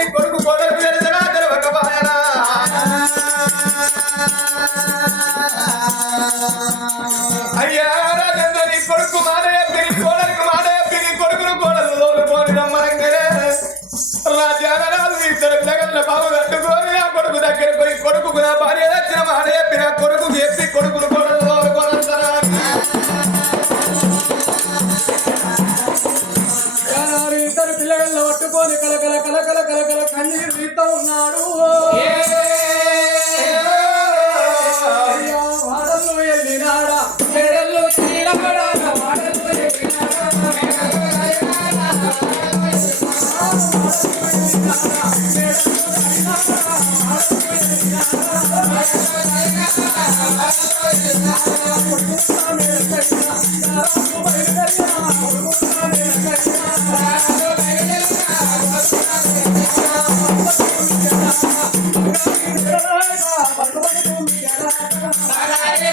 నీ కొడుకు పట్టుకొని కలకల కలకల కలకల కన్నీరు తీస్తా ఉన్నాడు. వాడల్లో వెళ్ళినాడా? వాడల్లో వెళ్ళినాడా?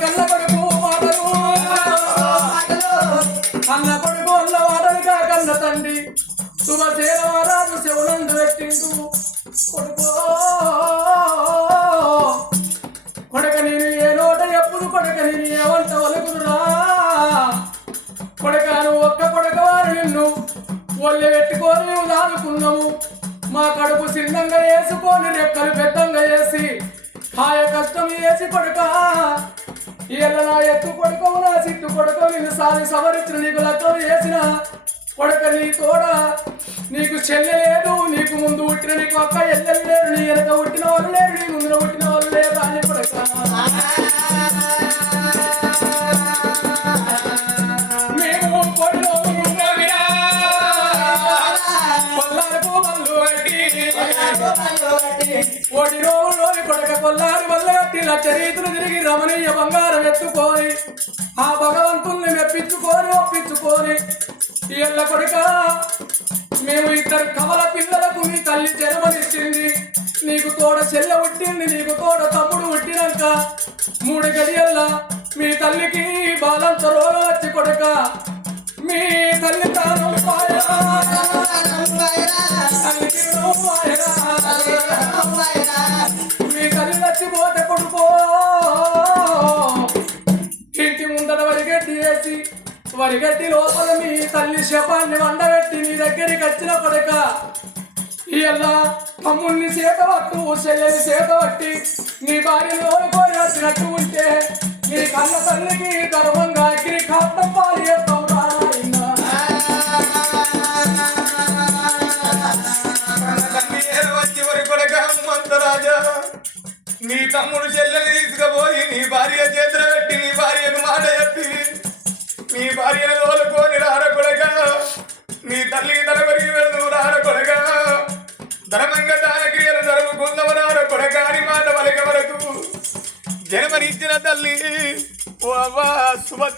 కన్న కొడుకు మాటలు. కన్న కొడుకు అన్న వాడలుగా కన్న తండ్రి. శుభసేనరాజు శివనందు పెట్టిండు. కొడుకో. కొడక నేను ఏ నోట ఎప్పుడు కొడక నేను ఏమంట వలుకుదురా? కొడక నువ్వు ఒక్క కొడక వారు నిన్ను. ఒళ్ళు పెట్టుకొని మేము దానుకున్నాము మా కడుపు చిన్నంగా వేసుకొని రెక్కలు పెద్దంగా వేసి హాయ కష్టం వేసి కొడక. ఇళ్ళ నా ఎత్తు కొడుకవు నా సిట్టు కొడుకవు నిన్ను సారి సవరించిన నీకు లక్కలు వేసిన కొడక నీ కూడా నీకు చెల్లె లేదు నీకు ముందు పుట్టిన నీకు అక్క ఎల్లెలు లేరు నీ ఎంత పుట్టిన వాళ్ళు లేరు నీ ముందున పుట్టిన వాళ్ళు లేరు అని కొడక మేము కొడులో కోటి రోజులోని కొడక కొల్లారి వల్ల కట్టి లక్ష రీతులు తిరిగి రమణీయ బంగారం ఎత్తుకొని ఆ భగవంతుల్ని మెప్పించుకొని ఒప్పించుకొని ఎల్ల కొడుక మేము ఇద్దరు కవల పిల్లలకు మీ తల్లి జన్మనిచ్చింది. నీకు తోడ చెల్ల పుట్టింది నీకు తోడ తమ్ముడు పుట్టినాక మూడు గడియల్లా మీ తల్లికి బాలంత రోగం వచ్చి కొడక మీ తల్లి ప్రాణం వరిగట్టి లోపల మీ తల్లి శపాన్ని వండబెట్టి మీ దగ్గరికి వచ్చిన కొడక ఇలా తమ్ముల్ని చేత పట్టు చెల్లెని చేత పట్టి నీ భార్యను ఓడుకొని వచ్చినట్టు ఉంటే నీ కన్న తల్లికి గర్వంగా అగ్ని కాపం పాలు చేస్తాం వచ్చి వరి నీ తమ్ముడు ధర్మంగా దాన క్రియలు జరుగుకున్నవరార కొడక మాట వలక వరకు. జన్మనిచ్చిన తల్లి ఓ అవ్వ సుభద్ర